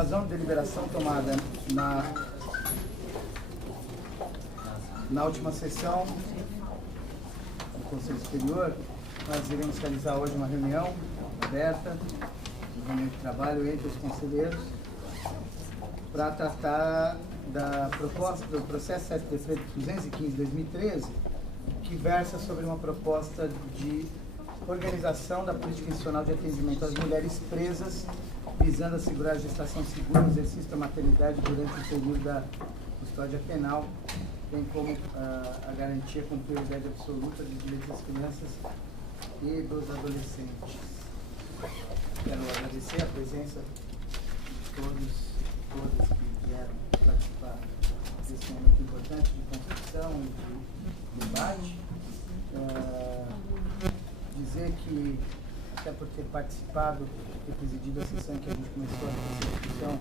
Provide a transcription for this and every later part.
razão de deliberação tomada na última sessão do Conselho Superior, nós iremos realizar hoje uma reunião aberta, uma reunião de trabalho entre os conselheiros, para tratar da proposta do processo 7 de decreto 215/2013, que versa sobre uma proposta de organização da política institucional de atendimento às mulheres presas, visando assegurar a gestação segura, o exercício da maternidade durante o período da custódia penal, bem como a garantia com prioridade absoluta dos direitos das crianças e dos adolescentes. Quero agradecer a presença de todas que vieram participar desse momento importante de construção e de debate. Dizer que, até por ter participado, ter presidido a sessão em que a gente começou a discussão,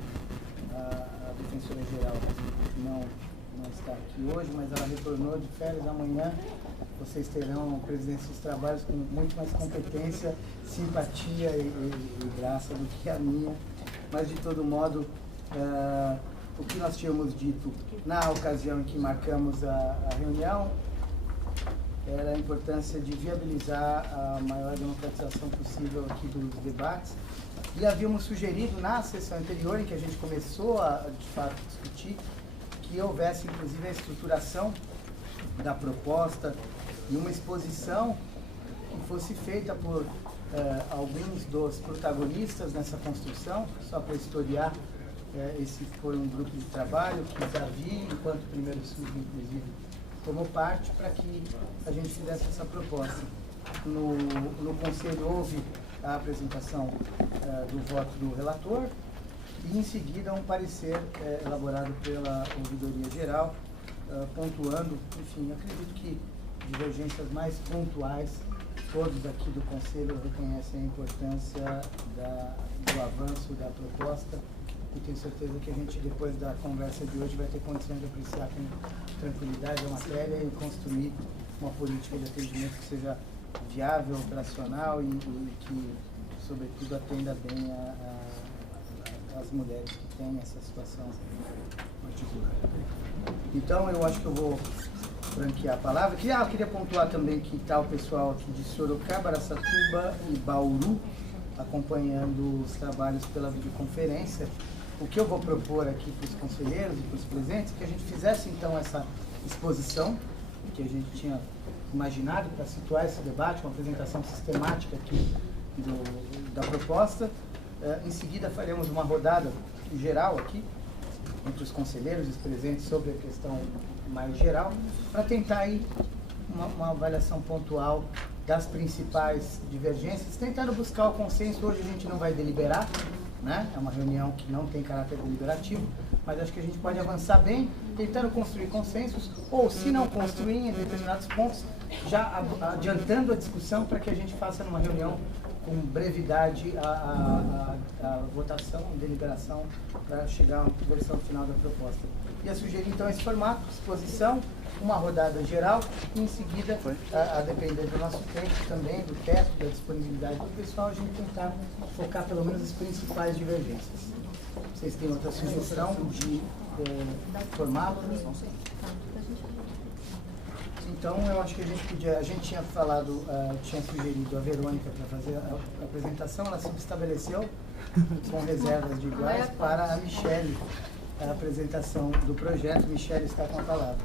a defensora geral não está aqui hoje, mas ela retornou de férias. Amanhã vocês terão presidência dos trabalhos com muito mais competência, simpatia e graça do que a minha. Mas, de todo modo, o que nós tínhamos dito na ocasião em que marcamos a reunião era a importância de viabilizar a maior democratização possível aqui dos debates. E havíamos sugerido na sessão anterior, em que a gente começou a, de fato, discutir, que houvesse, inclusive, a estruturação da proposta e uma exposição que fosse feita por alguns dos protagonistas nessa construção, só para historiar. Esse foi um grupo de trabalho que Davi, enquanto primeiro sujo, inclusive, tomou parte para que a gente fizesse essa proposta. No Conselho houve a apresentação do voto do relator e, em seguida, um parecer elaborado pela Ouvidoria Geral, pontuando, enfim, acredito que divergências mais pontuais, todos aqui do Conselho reconhecem a importância do avanço da proposta. E tenho certeza que a gente, depois da conversa de hoje, vai ter condições de apreciar com tranquilidade a matéria e construir uma política de atendimento que seja viável, operacional e que, sobretudo, atenda bem as mulheres que têm essa situação particular. Então, eu acho que eu vou franquear a palavra. Eu queria pontuar também que está o pessoal aqui de Sorocaba, Araçatuba e Bauru acompanhando os trabalhos pela videoconferência. O que eu vou propor aqui para os conselheiros e para os presentes é que a gente fizesse, então, essa exposição que a gente tinha imaginado para situar esse debate, uma apresentação sistemática aqui da proposta. Em seguida, faremos uma rodada geral aqui, entre os conselheiros e os presentes, sobre a questão mais geral, para tentar aí uma avaliação pontual das principais divergências, tentando buscar o consenso. Hoje a gente não vai deliberar, né? É uma reunião que não tem caráter deliberativo, mas acho que a gente pode avançar bem, tentando construir consensos, ou, se não construir em determinados pontos, já adiantando a discussão para que a gente faça numa reunião com brevidade a votação, a deliberação, para chegar à versão final da proposta. Ia sugerir, então, esse formato, exposição, uma rodada geral e, em seguida, a depender do nosso tempo também, do teto, da disponibilidade do pessoal, a gente tentar focar pelo menos as principais divergências. Vocês têm outra sugestão de formato? Então, eu acho que a gente tinha falado, tinha sugerido a Verônica para fazer a apresentação, ela se estabeleceu com reservas de iguais para a Michele, a apresentação do projeto. Michele está com a palavra.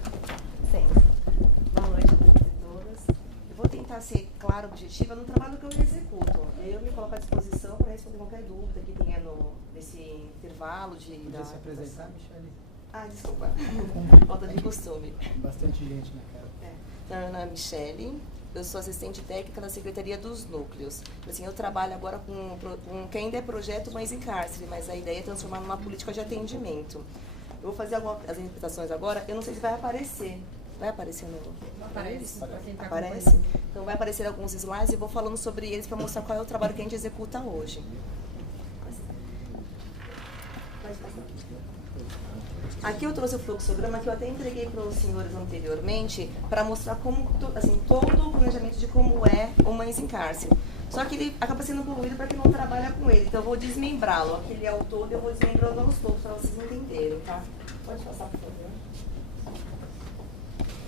Sim. Boa noite a todos e todas. Eu vou tentar ser clara, objetiva no trabalho que eu executo. Eu me coloco à disposição para responder qualquer dúvida que tenha nesse intervalo de... Podia se apresentar, Michele? Desculpa. Falta de costume. Bastante gente na cara. Então, meu nome é Michele, eu sou assistente técnica na Secretaria dos Núcleos. Assim, eu trabalho agora com que ainda é projeto, mas em cárcere, mas a ideia é transformar numa política de atendimento. Eu vou fazer as interpretações agora, eu não sei se vai aparecer. Vai aparecer no... Aparece. Aparece? Então vai aparecer alguns slides e eu vou falando sobre eles para mostrar qual é o trabalho que a gente executa hoje. Aqui eu trouxe o fluxograma que eu até entreguei para os senhores anteriormente para mostrar como, assim, todo o planejamento de como é o Mães em Cárcere. Só que ele acaba sendo poluído para quem não trabalha com ele. Então eu vou desmembrá-lo. Aquele é o todo, eu vou desmembrando aos poucos para vocês entenderem, tá? Pode passar, por favor.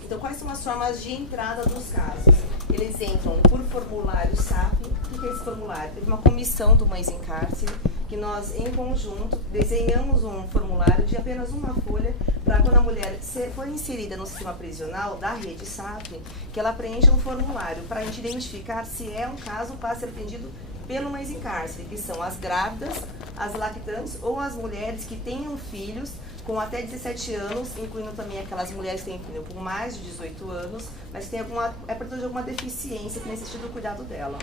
Então, quais são as formas de entrada dos casos? Eles entram por formulário SAP. O que é esse formulário? Teve uma comissão do Mães em Cárcere, que nós, em conjunto, desenhamos um formulário de apenas uma folha, para quando a mulher for inserida no sistema prisional da rede SAP, que ela preencha um formulário para a gente identificar se é um caso para ser atendido pelo Mães em Cárcere, que são as grávidas, as lactantes ou as mulheres que tenham filhos com até 17 anos, incluindo também aquelas mulheres que têm filho com mais de 18 anos, mas que tem portador de alguma deficiência que necessita do cuidado dela.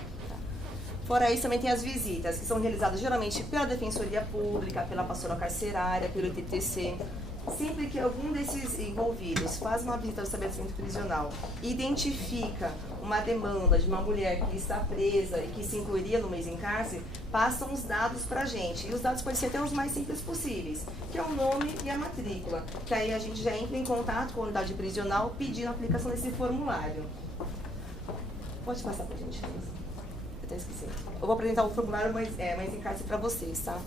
Fora isso, também tem as visitas, que são realizadas geralmente pela Defensoria Pública, pela pastoral carcerária, pelo ITTC. Sempre que algum desses envolvidos faz uma visita ao estabelecimento prisional e identifica uma demanda de uma mulher que está presa e que se incluiria no Mães em Cárcere, passam os dados para a gente. E os dados podem ser até os mais simples possíveis, que é o nome e a matrícula. Que aí a gente já entra em contato com a unidade prisional pedindo a aplicação desse formulário. Pode passar para a gente, eu até esqueci. Eu vou apresentar o formulário Mães em Cárcere para vocês, tá?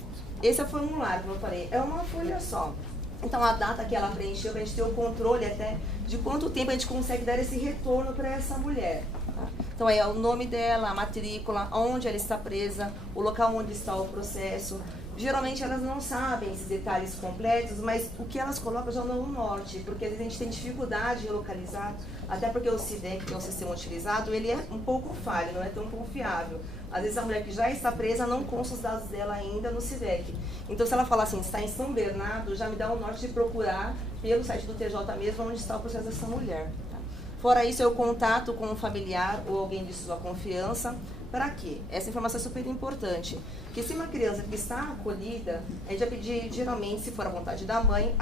Esse é o formulário, como eu falei, é uma folha só. Então, a data que ela preencheu, para a gente ter o controle até de quanto tempo a gente consegue dar esse retorno para essa mulher. Tá? Então, aí é o nome dela, a matrícula, onde ela está presa, o local onde está o processo. Geralmente, elas não sabem esses detalhes completos, mas o que elas colocam já não é o norte, porque às vezes a gente tem dificuldade de localizar, até porque o SIDEC, que é o sistema utilizado, ele é um pouco falho, não é tão confiável. Às vezes a mulher que já está presa não consta os dados dela ainda no SIDEC. Então, se ela falar assim, está em São Bernardo, já me dá o norte de procurar pelo site do TJ mesmo onde está o processo dessa mulher. Tá? Fora isso, eu contato com um familiar ou alguém de sua confiança. Para quê? Essa informação é super importante. Porque se uma criança que está acolhida, a gente vai pedir, geralmente, se for a vontade da mãe,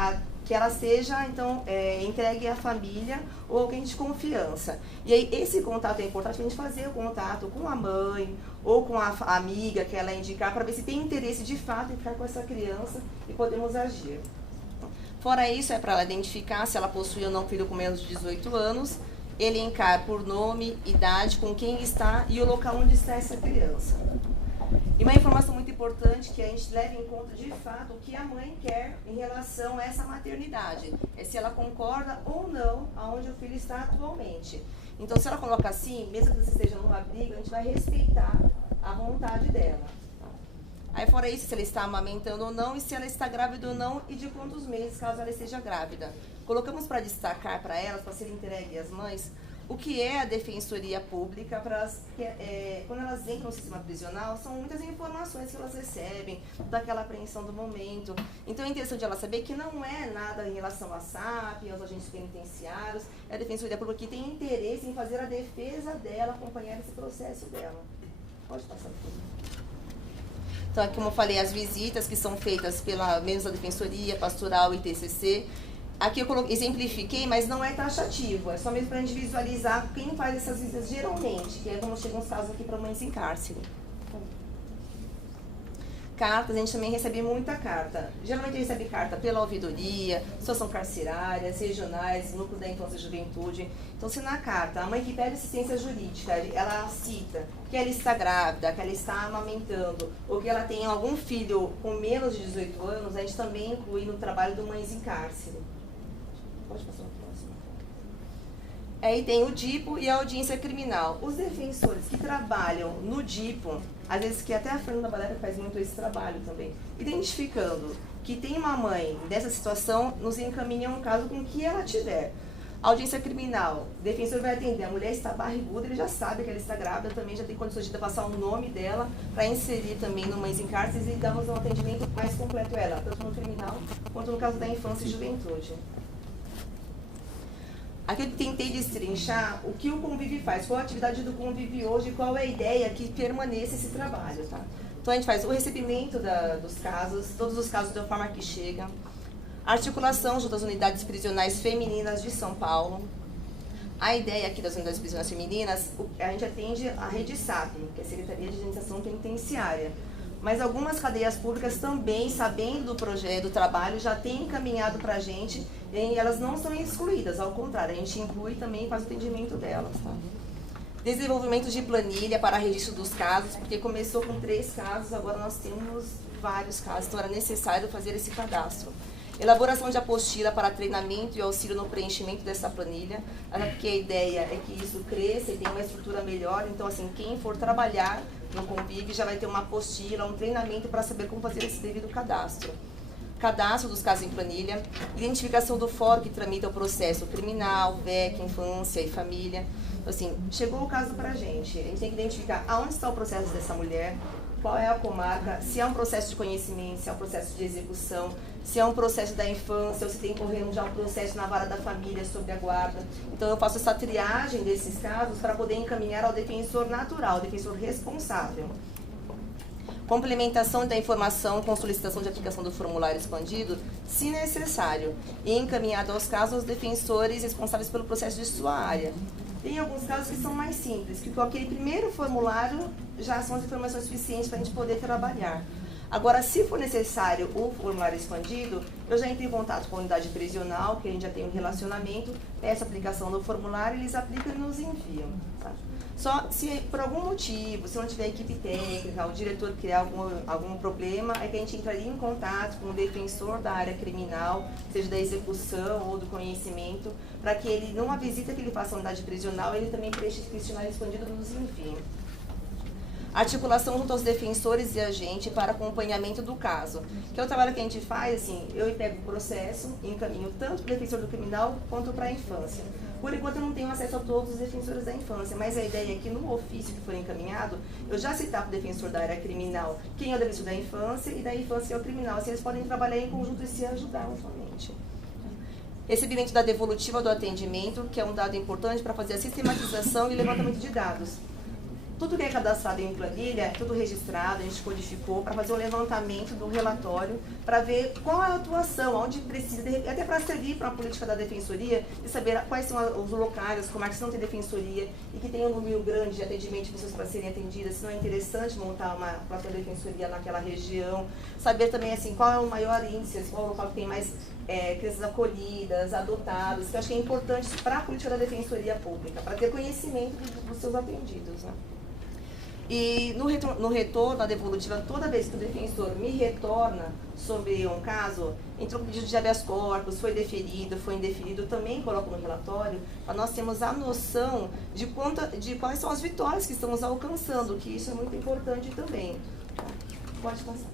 que ela seja, então, entregue à família ou alguém de confiança. E aí, esse contato é importante para a gente fazer o contato com a mãe ou com a amiga que ela indicar, para ver se tem interesse de fato em ficar com essa criança e podemos agir. Fora isso, é para ela identificar se ela possui ou não filho com menos de 18 anos, elencar por nome, idade, com quem está e o local onde está essa criança. E uma informação muito importante que a gente leva em conta de fato o que a mãe quer em relação a essa maternidade. É se ela concorda ou não aonde o filho está atualmente. Então, se ela coloca assim, mesmo que você esteja num abrigo, a gente vai respeitar a vontade dela. Aí, fora isso, se ela está amamentando ou não, e se ela está grávida ou não, e de quantos meses, caso ela esteja grávida. Colocamos para destacar para elas, para ser entregue às mães, o que é a Defensoria Pública, para elas, quando elas entram no sistema prisional, são muitas informações que elas recebem, daquela apreensão do momento. Então é interessante ela saber que não é nada em relação à SAP, aos agentes penitenciários, é a Defensoria Pública que tem interesse em fazer a defesa dela, acompanhar esse processo dela. Pode passar, por favor. Então, como eu falei, as visitas que são feitas pela mesma Defensoria, Pastoral e TCC. Aqui eu exemplifiquei, mas não é taxativo, é só mesmo para a gente visualizar quem faz essas visitas geralmente, que é como chegam os casos aqui para Mães em Cárcere. Cartas, a gente também recebe muita carta. Geralmente recebe carta pela ouvidoria, situação carcerária, regionais, núcleo da infância e juventude. Então, se na carta a mãe que pede assistência jurídica, ela cita que ela está grávida, que ela está amamentando, ou que ela tem algum filho com menos de 18 anos, a gente também inclui no trabalho do Mães em Cárcere. Pode passar o próximo. Aí tem o DIPO e a audiência criminal. Os defensores que trabalham no DIPO, às vezes que até a Fernanda Valéria faz muito esse trabalho também, identificando que tem uma mãe dessa situação, nos encaminha um caso com o que ela tiver. A audiência criminal, o defensor vai atender, a mulher está barriguda, ele já sabe que ela está grávida, também já tem condições de passar o nome dela para inserir também no Mães em Cárcere e darmos um atendimento mais completo a ela, tanto no criminal quanto no caso da infância e juventude. Aqui eu tentei destrinchar o que o Convive faz, qual a atividade do Convive hoje, qual é a ideia que permaneça esse trabalho, tá? Então a gente faz o recebimento dos casos, todos os casos da forma que chega, a articulação junto às unidades prisionais femininas de São Paulo. A ideia aqui das unidades prisionais femininas, a gente atende a rede SAP, que é a Secretaria de Administração Penitenciária. Mas algumas cadeias públicas também, sabendo do projeto, do trabalho, já têm encaminhado para a gente e elas não são excluídas, ao contrário, a gente inclui também e faz o atendimento delas. Tá? Desenvolvimento de planilha para registro dos casos, porque começou com 3 casos, agora nós temos vários casos, então era necessário fazer esse cadastro. Elaboração de apostila para treinamento e auxílio no preenchimento dessa planilha, porque a ideia é que isso cresça e tenha uma estrutura melhor. Então, assim, quem for trabalhar no Convive já vai ter uma apostila, um treinamento para saber como fazer esse devido cadastro. Cadastro dos casos em planilha, identificação do fórum que tramita o processo criminal, VEC, infância e família. Então, assim, chegou o caso para a gente tem que identificar aonde está o processo dessa mulher, qual é a comarca, se é um processo de conhecimento, se é um processo de execução, se é um processo da infância, ou se tem correndo já um processo na vara da família sobre a guarda. Então eu faço essa triagem desses casos para poder encaminhar ao defensor natural, ao defensor responsável. Complementação da informação com solicitação de aplicação do formulário expandido, se necessário, e encaminhado aos casos aos defensores responsáveis pelo processo de sua área. Tem alguns casos que são mais simples, que com aquele primeiro formulário já são as informações suficientes para a gente poder trabalhar. Agora, se for necessário o formulário expandido, eu já entro em contato com a unidade prisional, que a gente já tem um relacionamento, peço a aplicação do formulário, eles aplicam e nos enviam. Tá? Só se por algum motivo, se não tiver equipe técnica, o diretor criar algum problema, é que a gente entraria em contato com o defensor da área criminal, seja da execução ou do conhecimento, para que ele, numa visita que ele faça à unidade prisional, ele também preencha esse questionário expandido e nos envie. Articulação junto aos defensores e agente para acompanhamento do caso. Que é o trabalho que a gente faz, assim, eu pego o processo e encaminho tanto para o defensor do criminal quanto para a infância. Por enquanto eu não tenho acesso a todos os defensores da infância, mas a ideia é que no ofício que for encaminhado, eu já citar para o defensor da área criminal quem é o defensor da infância e da infância quem é o criminal. Assim eles podem trabalhar em conjunto e se ajudar mutuamente. Recebimento da devolutiva do atendimento, que é um dado importante para fazer a sistematização e levantamento de dados. Tudo que é cadastrado em planilha, é tudo registrado, a gente codificou para fazer um levantamento do relatório, para ver qual é a atuação, onde precisa, até para servir para a política da defensoria, e saber quais são os locais, as comarcas que não tem defensoria e que tem um número grande de atendimento de pessoas para serem atendidas, se não é interessante montar uma própria defensoria naquela região. Saber também assim, qual é o maior índice, qual é o local que tem mais crianças acolhidas, adotadas, que eu acho que é importante para a política da defensoria pública, para ter conhecimento dos seus atendidos, né? E no retorno da devolutiva, toda vez que o defensor me retorna sobre um caso, entrou com pedido de habeas corpus, foi deferido, foi indeferido, também coloco no relatório, para nós termos a noção de quais são as vitórias que estamos alcançando, que isso é muito importante também. Pode passar.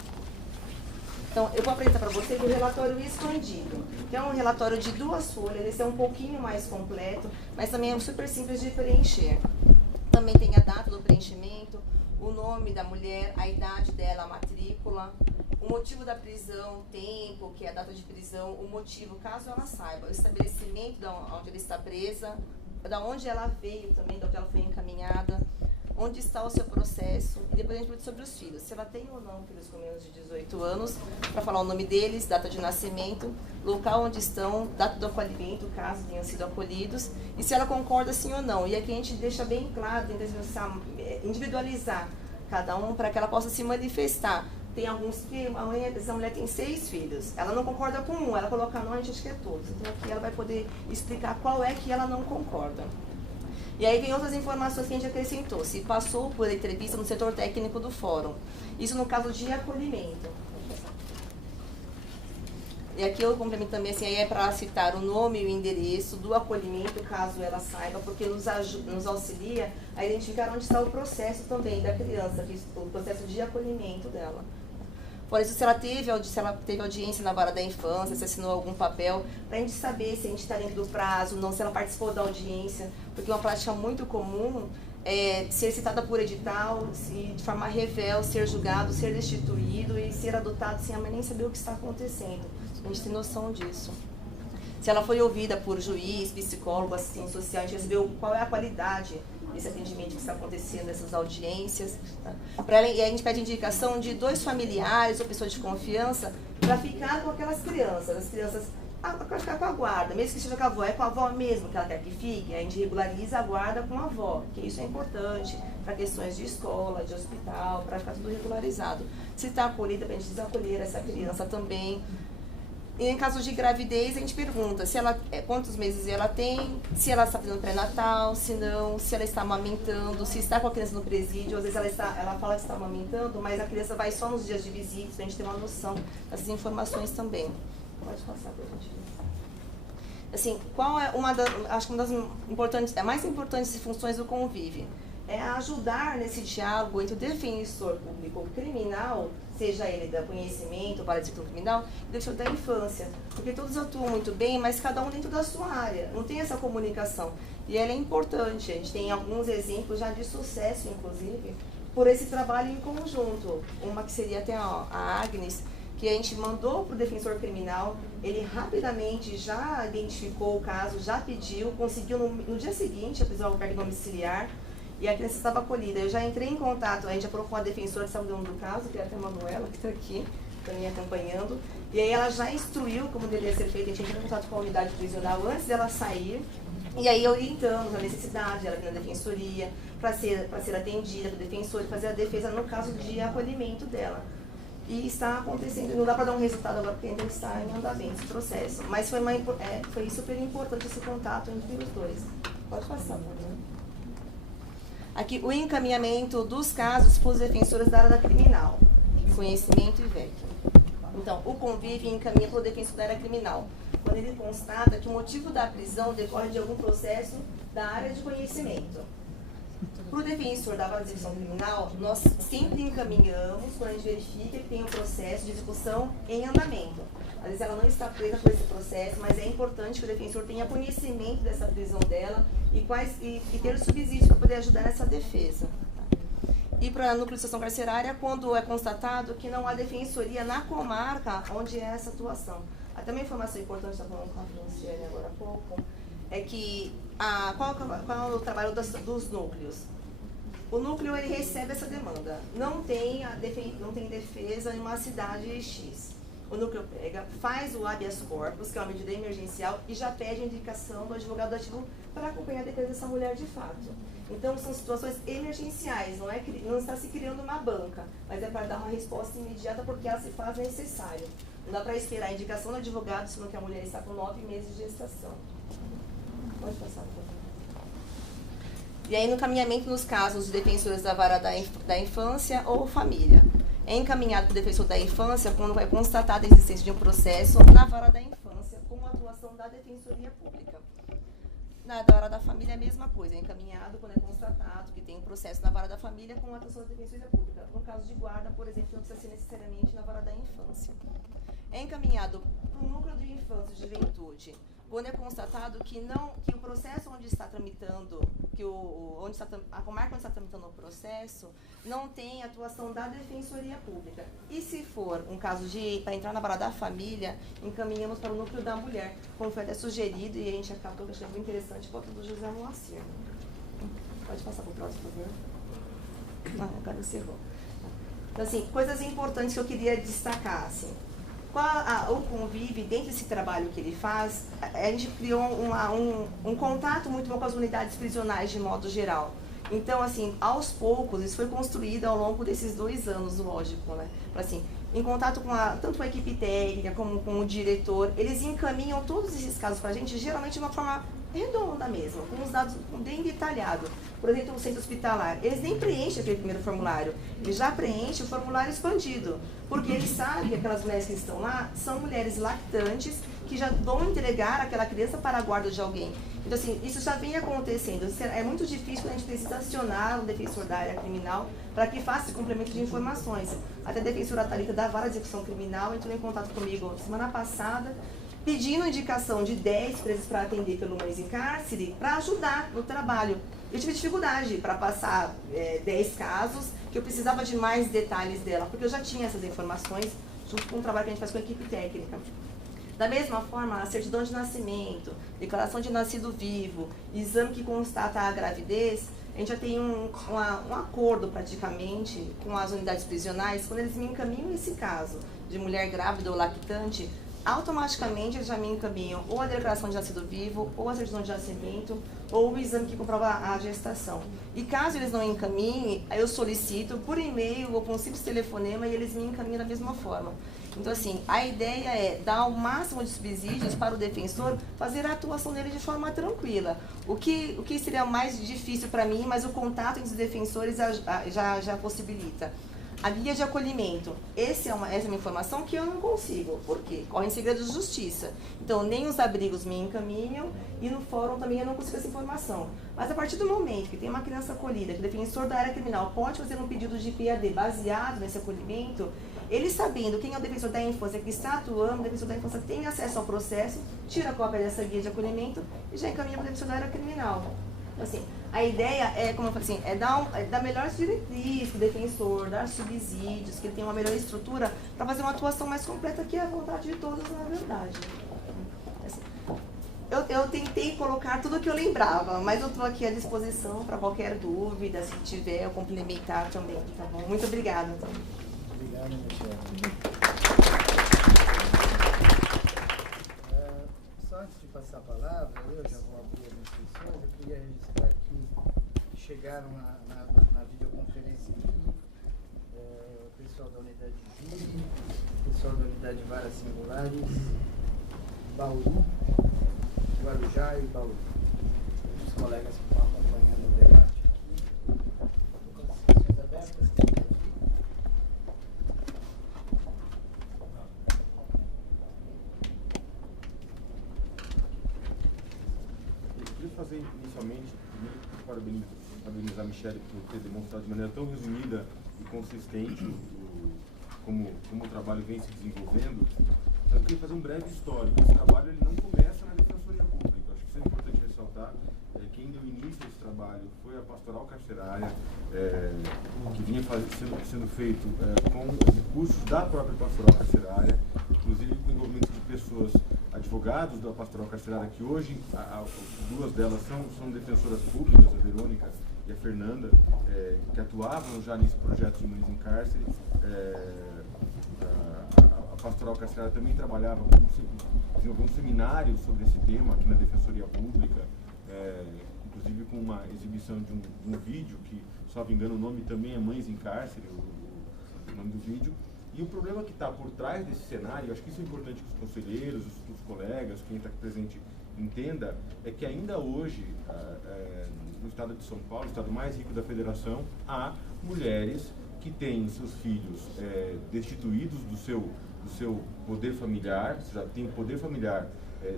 Então, eu vou apresentar para vocês o relatório expandido, que é um relatório de 2 folhas, esse é um pouquinho mais completo, mas também é super simples de preencher. Também tem a data do preenchimento, o nome da mulher, a idade dela, a matrícula, o motivo da prisão, o tempo, que é a data de prisão, o motivo, caso ela saiba, o estabelecimento de onde ela está presa, da onde ela veio também, de onde ela foi encaminhada, onde está o seu processo, e depois a gente fala sobre os filhos, se ela tem ou não filhos com menos de 18 anos, para falar o nome deles, data de nascimento, local onde estão, data do acolhimento, caso tenham sido acolhidos, e se ela concorda sim ou não. E aqui a gente deixa bem claro, tenta individualizar cada um para que ela possa se manifestar. Tem alguns que essa mulher tem 6 filhos, ela não concorda com um, ela coloca não, a gente acha que é todos. Então aqui ela vai poder explicar qual é que ela não concorda. E aí vem outras informações que a gente acrescentou, se passou por entrevista no setor técnico do fórum. Isso no caso de acolhimento. E aqui eu complemento também, assim, aí é para citar o nome e o endereço do acolhimento, caso ela saiba, porque nos auxilia a identificar onde está o processo também da criança, o processo de acolhimento dela. Por isso, se ela teve audiência na vara da infância, se assinou algum papel, para a gente saber se a gente está dentro do prazo, não, se ela participou da audiência, porque uma prática muito comum é ser citada por edital, de forma revel, ser julgado, ser destituído e ser adotado sem a mãe nem saber o que está acontecendo. A gente tem noção disso. Se ela foi ouvida por juiz, psicólogo, assistente social, a gente recebeu qual é a qualidade desse atendimento que está acontecendo, dessas audiências. Tá? E a gente pede indicação de 2 familiares ou pessoas de confiança para ficar com aquelas crianças. As crianças, para ficar com a guarda, mesmo que esteja com a avó, é com a avó mesmo que ela quer que fique, a gente regulariza a guarda com a avó, que isso é importante para questões de escola, de hospital, para ficar tudo regularizado. Se está acolhida, para a gente desacolher essa criança também. E em caso de gravidez, a gente pergunta se ela, quantos meses ela tem, se ela está fazendo pré-natal, se não, se ela está amamentando, se está com a criança no presídio. Às vezes ela fala que está amamentando, mas a criança vai só nos dias de visita, para a gente ter uma noção dessas informações também. Pode passar para a gente ver. Assim, qual é acho que uma das importantes, mais importantes funções do Convive? É ajudar nesse diálogo entre o defensor público criminal, seja ele da conhecimento, para disciplina criminal, e o defensor da infância. Porque todos atuam muito bem, mas cada um dentro da sua área. Não tem essa comunicação. E ela é importante. A gente tem alguns exemplos já de sucesso, inclusive, por esse trabalho em conjunto. Uma que seria até a Agnes, que a gente mandou para o defensor criminal, ele rapidamente já identificou o caso, já pediu, conseguiu no dia seguinte a prisão domiciliar, e a criança estava acolhida. Eu já entrei em contato, a gente já procurou a defensora que estava dando do caso, que é até a Manuela, que está aqui, também acompanhando. E aí ela já instruiu como deveria ser feito, a gente entrou em contato com a unidade prisional antes dela sair. E aí orientamos a necessidade dela vir na defensoria, para ser atendida pelo defensor e fazer a defesa no caso de acolhimento dela. E está acontecendo, não dá para dar um resultado agora porque ainda está em andamento esse processo. Mas foi super importante esse contato entre os dois. Pode passar, amor. Aqui, o encaminhamento dos casos para os defensores da área da criminal, conhecimento e VEC. Então, o Convive encaminha para o defensor da área criminal, quando ele constata que o motivo da prisão decorre de algum processo da área de conhecimento. Para o defensor da vara de execução criminal, nós sempre encaminhamos quando a gente verifica que tem um processo de execução em andamento. Às vezes ela não está presa por esse processo, mas é importante que o defensor tenha conhecimento dessa prisão dela e ter subsídios para poder ajudar nessa defesa. E para a núcleo de situação carcerária, quando é constatado que não há defensoria na comarca onde é essa atuação. Até uma informação importante, está falando com a Franciane agora há pouco, é que qual é o trabalho dos núcleos? O núcleo ele recebe essa demanda. Não tem defesa em uma cidade X. O núcleo pega, faz o habeas corpus, que é uma medida emergencial, e já pede a indicação do advogado ativo para acompanhar a defesa dessa mulher de fato. Então, são situações emergenciais, não está se criando uma banca, mas é para dar uma resposta imediata porque ela se faz necessário. Não dá para esperar a indicação do advogado, sendo que a mulher está com 9 meses de gestação. Pode passar, por favor. E aí, no encaminhamento nos casos de defensores da vara da infância ou família. É encaminhado para o defensor da infância quando vai constatada a existência de um processo na vara da infância com a atuação da defensoria pública. Na vara da família é a mesma coisa, é encaminhado quando é constatado que tem um processo na vara da família com a atuação da defensoria pública. No caso de guarda, por exemplo, não precisa ser necessariamente na vara da infância. É encaminhado para o núcleo de infância e juventude, quando é constatado que o processo onde está tramitando, a comarca onde está tramitando o processo, não tem atuação da defensoria pública. E se for um caso para entrar na vara da família, encaminhamos para o núcleo da mulher, como foi até sugerido, e a gente acabou que achei muito interessante, a foto do José Moacir. Pode passar para o próximo, por favor. Agora encerrou. Então, assim, coisas importantes que eu queria destacar, assim. O Convive, dentro desse trabalho que ele faz, a gente criou um contato muito bom com as unidades prisionais de modo geral. Então, assim, aos poucos, isso foi construído ao longo desses 2 anos, lógico, né? Assim, em contato tanto com a equipe técnica como com o diretor, eles encaminham todos esses casos para a gente, geralmente de uma forma redonda mesmo, com os dados bem detalhados. Por exemplo, o centro hospitalar, eles nem preenchem aquele primeiro formulário, eles já preenchem o formulário expandido, porque eles sabem que aquelas mulheres que estão lá são mulheres lactantes que já vão entregar aquela criança para a guarda de alguém. Então, assim, isso já vem acontecendo. É muito difícil quando a gente precisa acionar o defensor da área criminal para que faça esse complemento de informações. Até a defensora Thalita da Vara de Execução Criminal entrou em contato comigo semana passada, pedindo indicação de 10 presos para atender pelo Mães em Cárcere, para ajudar no trabalho. Eu tive dificuldade para passar 10 casos, que eu precisava de mais detalhes dela, porque eu já tinha essas informações, junto com o trabalho que a gente faz com a equipe técnica. Da mesma forma, a certidão de nascimento, declaração de nascido vivo, exame que constata a gravidez, a gente já tem um acordo praticamente com as unidades prisionais, quando eles me encaminham esse caso de mulher grávida ou lactante, automaticamente eles já me encaminham ou a declaração de nascido vivo, ou a certidão de nascimento, ou o exame que comprova a gestação. E caso eles não encaminhem, eu solicito por e-mail ou por um simples telefonema e eles me encaminham da mesma forma. Então, assim, a ideia é dar o máximo de subsídios para o defensor fazer a atuação dele de forma tranquila. O que seria mais difícil para mim, mas o contato entre os defensores já possibilita. A guia de acolhimento, essa é uma informação que eu não consigo. Por quê? Corre em segredo de justiça. Então, nem os abrigos me encaminham e no fórum também eu não consigo essa informação. Mas a partir do momento que tem uma criança acolhida, que o defensor da área criminal pode fazer um pedido de PAD baseado nesse acolhimento, ele sabendo quem é o defensor da infância que está atuando, o defensor da infância tem acesso ao processo, tira a cópia dessa guia de acolhimento e já encaminha para o defensor da área criminal. Assim, a ideia é, como eu falei assim, é dar melhores diretrizes para o defensor, dar subsídios, que ele tenha uma melhor estrutura para fazer uma atuação mais completa, que é a vontade de todos, na verdade. Assim, eu tentei colocar tudo o que eu lembrava, mas eu estou aqui à disposição para qualquer dúvida, se tiver, eu complementar também, tá bom? Muito obrigada. Obrigado, Michele. Só antes de passar a palavra, eu já vou abrir as inscrições, eu queria registrar que chegaram na videoconferência aqui, o pessoal da unidade Júri, o pessoal da unidade Varas Singulares, Bauru, Guarujá e Bauru. Os colegas que estão acompanhando o debate aqui. Estou com as inscrições abertas. Fazer inicialmente, parabenizar a Michele por ter demonstrado de maneira tão resumida e consistente como o trabalho vem se desenvolvendo. Eu queria fazer um breve histórico. Esse trabalho ele não começa na Defensoria Pública. Acho que isso é importante ressaltar. Quem deu início a esse trabalho foi a Pastoral Carcerária, que vinha sendo feito com os recursos da própria Pastoral Carcerária, inclusive com o envolvimento de pessoas, advogados da Pastoral Carcerária, que hoje duas delas são defensoras públicas, a Verônica e a Fernanda, que atuavam já nesse projeto de Mães em Cárcere. A Pastoral Carcerária também trabalhava, desenvolveu um seminário sobre esse tema aqui na Defensoria Pública, inclusive com uma exibição de um vídeo que, salvo engano, o nome também é Mães em Cárcere, o nome do vídeo. E o problema que está por trás desse cenário, acho que isso é importante que os conselheiros, os colegas, quem está aqui presente entenda, é que ainda hoje, no estado de São Paulo, o estado mais rico da federação, há mulheres que têm seus filhos destituídos do seu poder familiar, ou seja, tem poder familiar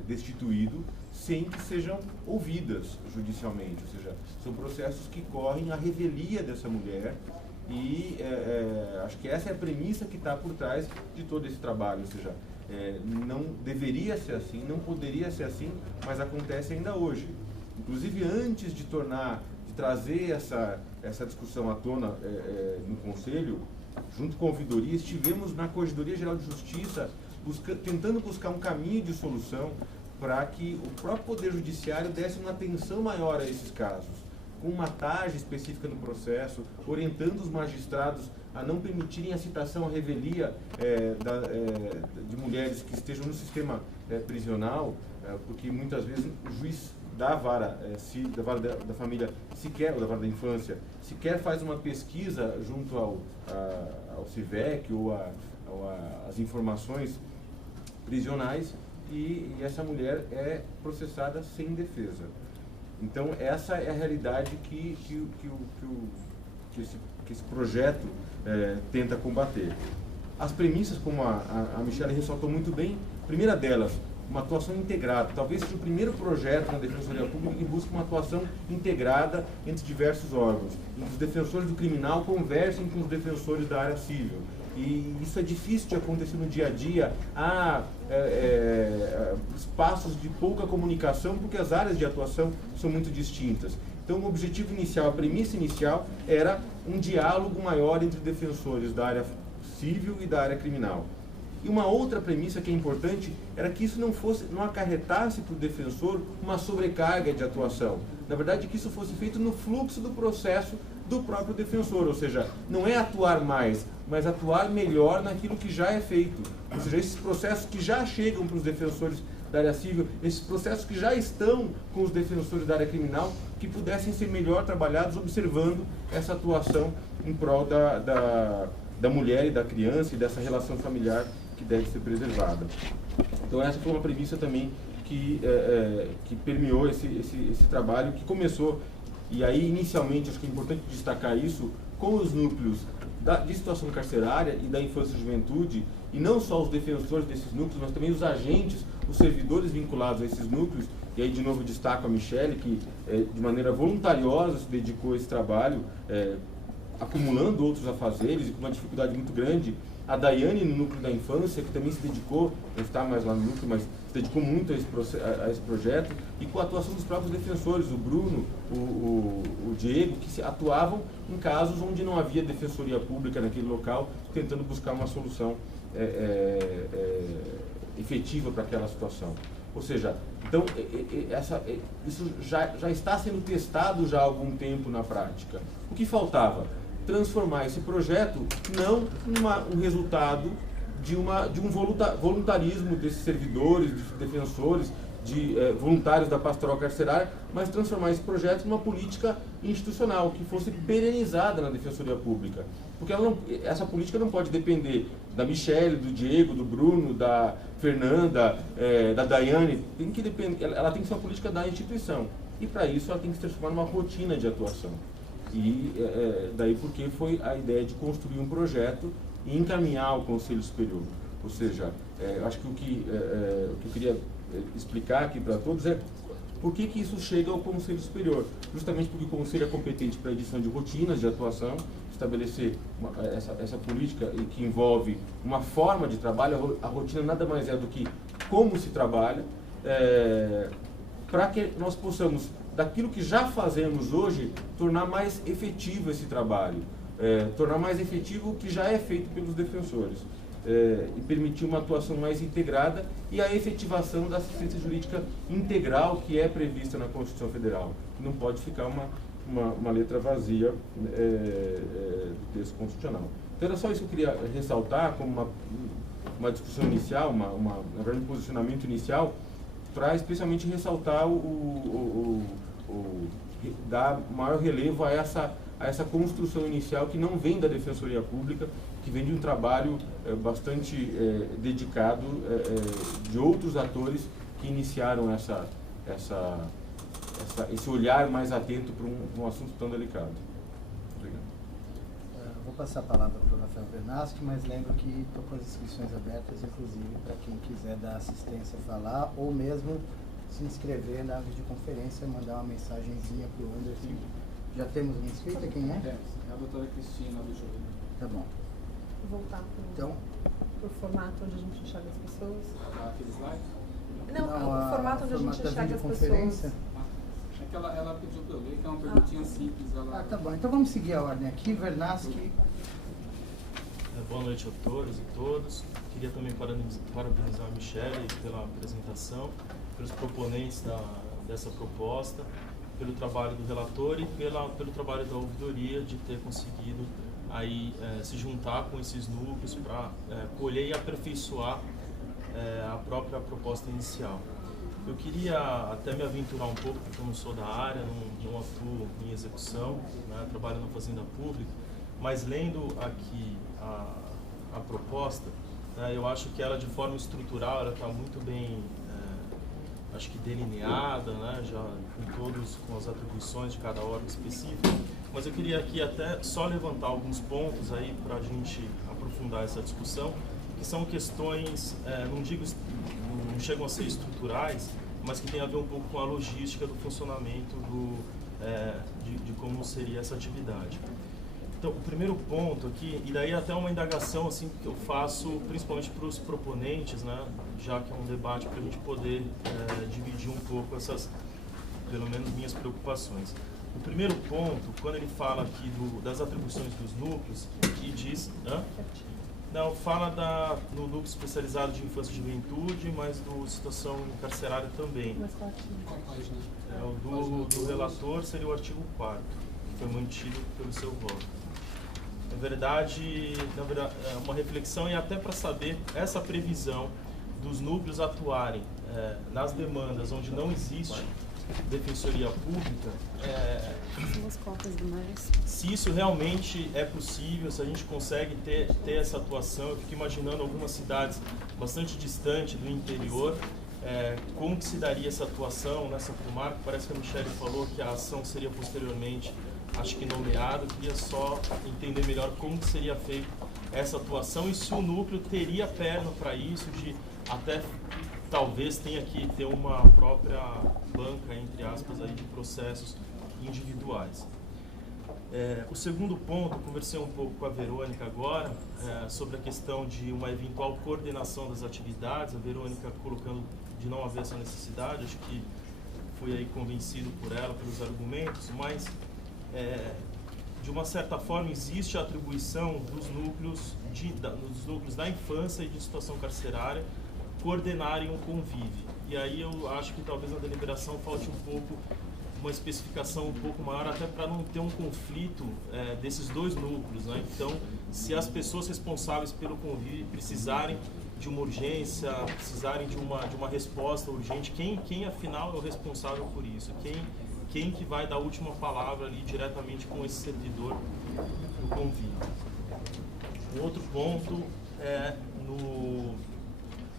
destituído, sem que sejam ouvidas judicialmente, ou seja, são processos que correm à revelia dessa mulher. E acho que essa é a premissa que está por trás de todo esse trabalho, ou seja, não deveria ser assim, não poderia ser assim, mas acontece ainda hoje. Inclusive, antes de trazer essa discussão à tona no Conselho, junto com a ouvidoria, estivemos na Corregedoria Geral de Justiça tentando buscar um caminho de solução para que o próprio Poder Judiciário desse uma atenção maior a esses casos, com uma tarja específica no processo, orientando os magistrados a não permitirem a citação à revelia de mulheres que estejam no sistema prisional, porque muitas vezes o juiz da vara da família sequer, ou da vara da infância, sequer faz uma pesquisa junto ao CIVEC ou às informações prisionais, e essa mulher é processada sem defesa. Então, essa é a realidade que esse projeto tenta combater. As premissas, como a Michele ressaltou muito bem, a primeira delas, uma atuação integrada. Talvez seja o primeiro projeto na Defensoria Pública que busca uma atuação integrada entre diversos órgãos. Em que os defensores do criminal conversem com os defensores da área civil. E isso é difícil de acontecer no dia a dia. Há espaços de pouca comunicação, porque as áreas de atuação são muito distintas. Então, o objetivo inicial, a premissa inicial, era um diálogo maior entre defensores da área civil e da área criminal. E uma outra premissa que é importante era que isso não acarretasse para o defensor uma sobrecarga de atuação. Na verdade, que isso fosse feito no fluxo do processo do próprio defensor, ou seja, não é atuar mais, mas atuar melhor naquilo que já é feito. Ou seja, esses processos que já chegam para os defensores da área civil, esses processos que já estão com os defensores da área criminal, que pudessem ser melhor trabalhados observando essa atuação em prol da mulher e da criança e dessa relação familiar deve ser preservada. Então essa foi uma premissa também que permeou esse trabalho, que começou, e aí inicialmente acho que é importante destacar isso, com os núcleos de situação carcerária e da infância e juventude, e não só os defensores desses núcleos, mas também os agentes, os servidores vinculados a esses núcleos. E aí de novo destaco a Michele, que de maneira voluntariosa se dedicou a esse trabalho, acumulando outros afazeres e com uma dificuldade muito grande. A Daiane, no núcleo da infância, que também se dedicou, não está mais lá no núcleo, mas se dedicou muito a esse projeto, e com a atuação dos próprios defensores, o Bruno, o Diego, que atuavam em casos onde não havia defensoria pública naquele local, tentando buscar uma solução efetiva para aquela situação. Ou seja, então, isso já está sendo testado já há algum tempo na prática. O que faltava? Transformar esse projeto não em um resultado de um voluntarismo desses servidores, de defensores, de voluntários da pastoral carcerária, mas transformar esse projeto numa política institucional, que fosse perenizada na Defensoria Pública. Porque essa política não pode depender da Michele, do Diego, do Bruno, da Fernanda, da Daiane. Ela tem que ser uma política da instituição. E para isso ela tem que se transformar numa rotina de atuação. E daí porque foi a ideia de construir um projeto e encaminhar ao Conselho Superior. Ou seja, eu acho que o que eu queria explicar aqui para todos é por que isso chega ao Conselho Superior. Justamente porque o Conselho é competente para a edição de rotinas de atuação, estabelecer essa política que envolve uma forma de trabalho. A rotina nada mais é do que como se trabalha, para que nós possamos, daquilo que já fazemos hoje, tornar mais efetivo esse trabalho, tornar mais efetivo o que já é feito pelos defensores, e permitir uma atuação mais integrada e a efetivação da assistência jurídica integral que é prevista na Constituição Federal, que não pode ficar uma letra vazia do texto constitucional. Então era só isso que eu queria ressaltar como uma discussão inicial, na verdade um posicionamento inicial, para especialmente ressaltar dar maior relevo a essa construção inicial que não vem da Defensoria Pública, que vem de um trabalho bastante dedicado de outros atores que iniciaram esse olhar mais atento para um assunto tão delicado. Obrigado. Vou passar a palavra para o Rafael Bernaschi, mas lembro que estou com as inscrições abertas, inclusive para quem quiser dar assistência a falar, ou mesmo se inscrever na videoconferência, mandar uma mensagenzinha para o Anderson. Já temos uma inscrita, quem é? É a doutora Cristina do Júlio. Tá bom. Voltar pro formato onde a gente enxerga as pessoas. Aquele slide? Não, o formato onde a gente enxerga as pessoas. É que ela pediu para eu ler, que é uma perguntinha simples. Tá bom. Então vamos seguir a ordem aqui. Bernaschi. Boa noite a todos e todas. Queria também parabenizar a Michele pela apresentação, pelos proponentes dessa proposta, pelo trabalho do relator e pelo trabalho da ouvidoria de ter conseguido aí se juntar com esses núcleos para colher e aperfeiçoar a própria proposta inicial. Eu queria até me aventurar um pouco, porque eu não sou da área, não atuo em execução, né, trabalho na Fazenda Pública, mas lendo aqui a proposta, né, eu acho que ela de forma estrutural ela está muito bem acho que delineada, né, já com as atribuições de cada órgão específico, mas eu queria aqui até só levantar alguns pontos aí para a gente aprofundar essa discussão, que são questões, não chegam a ser estruturais, mas que tem a ver um pouco com a logística do funcionamento de como seria essa atividade. Então, o primeiro ponto aqui, e daí até uma indagação assim, que eu faço principalmente para os proponentes, né, já que é um debate para a gente poder dividir um pouco essas, pelo menos, minhas preocupações. O primeiro ponto, quando ele fala aqui das atribuições dos núcleos, e diz... Não, fala no núcleo especializado de infância e juventude, mas do situação carcerária também. O do relator seria o artigo 4º, que foi mantido pelo seu voto. Na verdade, é uma reflexão e até para saber essa previsão dos núcleos atuarem nas demandas onde não existe Defensoria Pública, São as cotas do mais. se isso realmente é possível, se a gente consegue ter essa atuação. Eu fico imaginando algumas cidades bastante distantes do interior, como que se daria essa atuação nessa comarca. Parece que a Michele falou que a ação seria posteriormente, acho que nomeada. Eu queria só entender melhor como que seria feita essa atuação e se o núcleo teria perna para isso, de até talvez tenha que ter uma própria banca, entre aspas, aí, de processos individuais. O segundo ponto, eu conversei um pouco com a Verônica agora, sobre a questão de uma eventual coordenação das atividades. A Verônica colocando de não haver essa necessidade, acho que fui aí convencido por ela, pelos argumentos, mas de uma certa forma existe a atribuição dos núcleos da infância e de situação carcerária coordenarem o convívio. E aí eu acho que talvez na deliberação falte um pouco uma especificação um pouco maior, até para não ter um conflito desses dois núcleos, né? Então, se as pessoas responsáveis pelo convívio precisarem de uma urgência, precisarem de uma resposta urgente, quem afinal é o responsável por isso? Quem que vai dar a última palavra ali diretamente com esse servidor do convívio? Um outro ponto é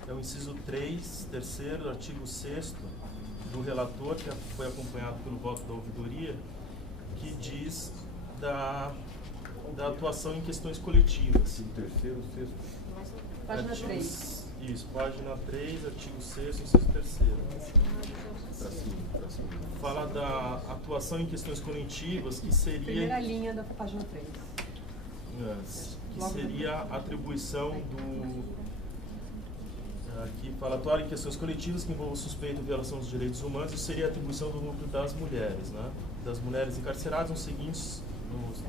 o inciso 3, terceiro, artigo 6º do relator, que foi acompanhado pelo voto da ouvidoria, que diz da atuação em questões coletivas. O terceiro, o sexto. Página 3. Isso, página 3, artigo 6º, inciso 3º. Pra cima. Fala da atuação em questões coletivas, que seria... Primeira linha da página 3. Que seria a atribuição do... Aqui fala, atuar em questões coletivas que envolvam suspeita ou violação dos direitos humanos. Isso seria a atribuição do núcleo das mulheres, né? Das mulheres encarceradas, nos seguintes,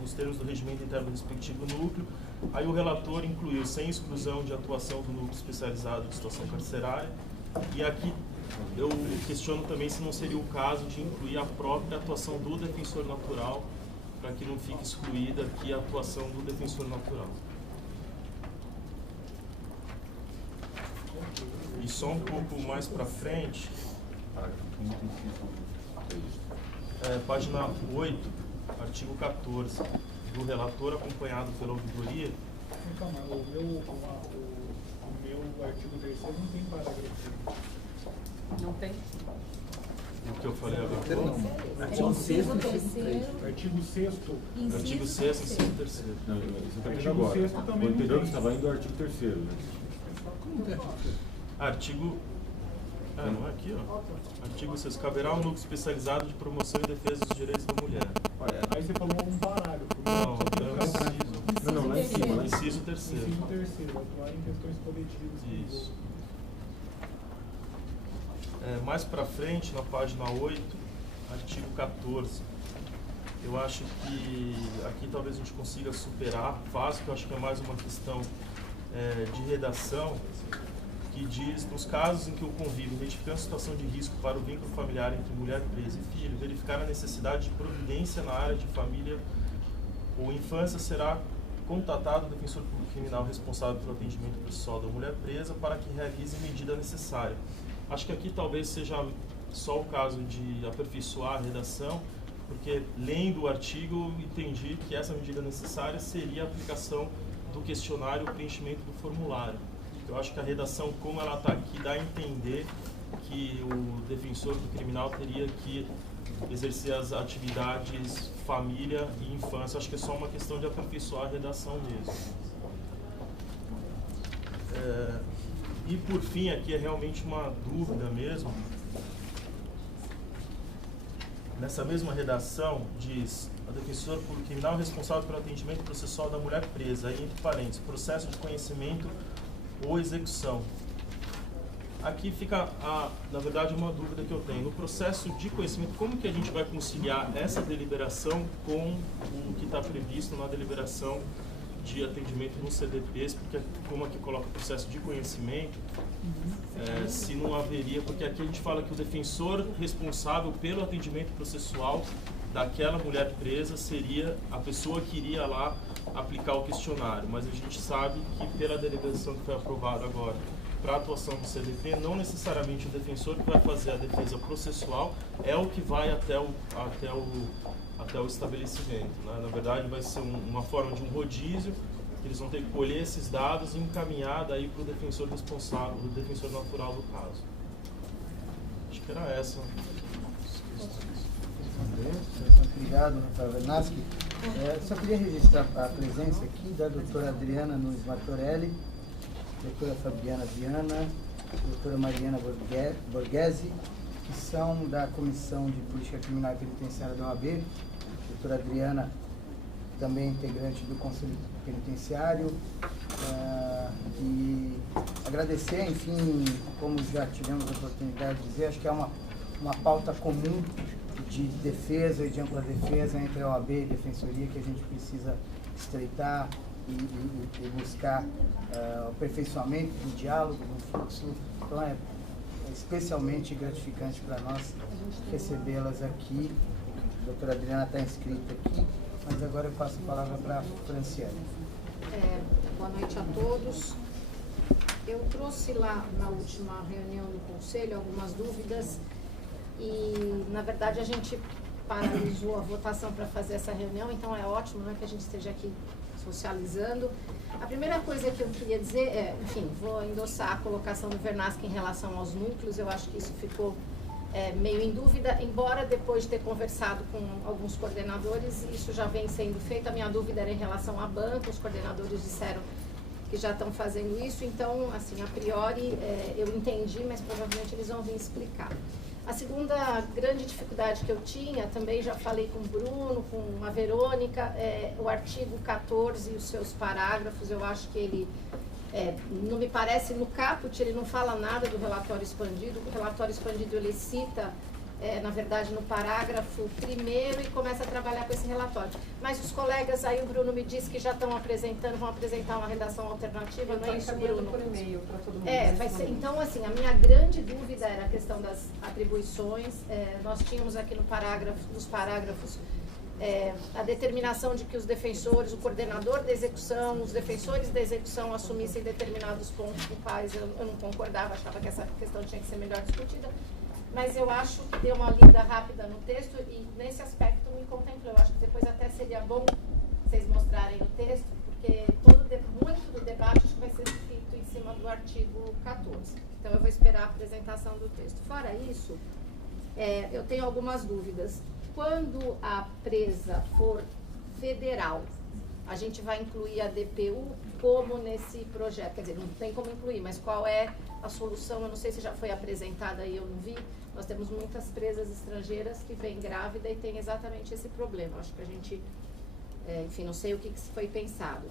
nos termos do regimento interno do respectivo núcleo. Aí o relator incluiu, sem exclusão de atuação do núcleo especializado de situação carcerária. E aqui eu questiono também se não seria o caso de incluir a própria atuação do defensor natural, para que não fique excluída aqui a atuação do defensor natural. E só um pouco mais para frente, página 8, artigo 14, do relator acompanhado pela ouvidoria. Calma, o meu artigo 3º não tem parágrafo. Não tem? O que eu falei agora? Artigo 6º. Artigo 6º. Artigo 6º, inciso 3º. Não, isso está Artigo agora. 6º também O anterior não tem. estava indo ao artigo 3º, né? Artigo... não é aqui, ó. Artigo 6. Caberá um núcleo especializado de promoção e defesa dos direitos da mulher. Aí você falou um parágrafo. Não, inciso. Não, lá em cima, né? Inciso 3º. Inciso 3º, atuar em questões coletivas. Isso. Mais para frente, na página 8, artigo 14. Eu acho que aqui talvez a gente consiga superar fácil, que eu acho que é mais uma questão de redação, que diz, nos casos em que o convívio identificando situação de risco para o vínculo familiar entre mulher presa e filho, verificar a necessidade de providência na área de família ou infância, será contatado o defensor público criminal responsável pelo atendimento processual da mulher presa para que realize medida necessária. Acho que aqui talvez seja só o caso de aperfeiçoar a redação, porque lendo o artigo eu entendi que essa medida necessária seria a aplicação do questionário, o preenchimento do formulário. Eu acho que a redação, como ela está aqui, dá a entender que o defensor do criminal teria que exercer as atividades família e infância. Acho que é só uma questão de aperfeiçoar a redação mesmo. E por fim, aqui é realmente uma dúvida mesmo. Nessa mesma redação diz: a defensora pública criminal responsável pelo atendimento processual da mulher presa, aí entre parênteses, processo de conhecimento ou execução. Aqui fica, na verdade, uma dúvida que eu tenho. No processo de conhecimento, como que a gente vai conciliar essa deliberação com o que está previsto na deliberação de atendimento nos CDPs? Porque, como aqui coloca o processo de conhecimento, se não haveria, porque aqui a gente fala que o defensor responsável pelo atendimento processual daquela mulher presa seria a pessoa que iria lá aplicar o questionário, mas a gente sabe que pela deliberação que foi aprovada agora para a atuação do CDP, não necessariamente o defensor que vai fazer a defesa processual é o que vai até o estabelecimento, né? Na verdade, vai ser uma forma de um rodízio, que eles vão ter que colher esses dados e encaminhar daí para o defensor responsável, o defensor natural do caso. Acho que era essa. Obrigado, Rafael Vernaschi. Só queria registrar a presença aqui da doutora Adriana Nunes Martorelli, doutora Fabiana Viana, doutora Mariana Borghese, que são da Comissão de Política Criminal e Penitenciária da OAB. Doutora Adriana, também integrante do Conselho Penitenciário. E agradecer, enfim, como já tivemos a oportunidade de dizer, acho que é uma pauta comum de defesa e de ampla defesa entre a OAB e a Defensoria, que a gente precisa estreitar e buscar o aperfeiçoamento do diálogo, do fluxo. Então é especialmente gratificante para nós recebê-las aqui. A doutora Adriana está inscrita aqui, mas agora eu passo a palavra para a Franciane. Boa noite a todos. Eu trouxe lá na última reunião do Conselho algumas dúvidas e, na verdade, a gente paralisou a votação para fazer essa reunião, então é ótimo, né, que a gente esteja aqui socializando. A primeira coisa que eu queria dizer é, enfim, vou endossar a colocação do Vernaschi em relação aos núcleos, eu acho que isso ficou meio em dúvida, embora depois de ter conversado com alguns coordenadores, isso já vem sendo feito. A minha dúvida era em relação à banca, os coordenadores disseram que já estão fazendo isso, então, assim, a priori eu entendi, mas provavelmente eles vão vir explicar. A segunda grande dificuldade que eu tinha, também já falei com o Bruno, com a Verônica, o artigo 14 e os seus parágrafos, eu acho que ele, não me parece, no caput ele não fala nada do relatório expandido. O relatório expandido ele cita, na verdade, no parágrafo primeiro e começa a trabalhar com esse relatório. Mas os colegas, aí o Bruno me disse que já estão apresentando, vão apresentar uma redação alternativa, não é isso, Bruno? Por e-mail para todo mundo. Vai ser. Então, assim, a minha grande dúvida era a questão das atribuições. Nós tínhamos aqui nos parágrafos a determinação de que os defensores, o coordenador da execução, os defensores da execução assumissem determinados pontos com quais eu não concordava, achava que essa questão tinha que ser melhor discutida. Mas eu acho que deu uma lida rápida no texto e nesse aspecto me contemplou. Eu acho que depois até seria bom vocês mostrarem o texto, porque muito do debate acho que vai ser escrito em cima do artigo 14. Então eu vou esperar a apresentação do texto. Fora isso, eu tenho algumas dúvidas. Quando a presa for federal, a gente vai incluir a DPU como nesse projeto? Quer dizer, não tem como incluir, mas qual é a solução? Eu não sei se já foi apresentada aí, eu não vi. Nós temos muitas presas estrangeiras que vêm grávida e tem exatamente esse problema. Acho que a gente, enfim, não sei o que foi pensado.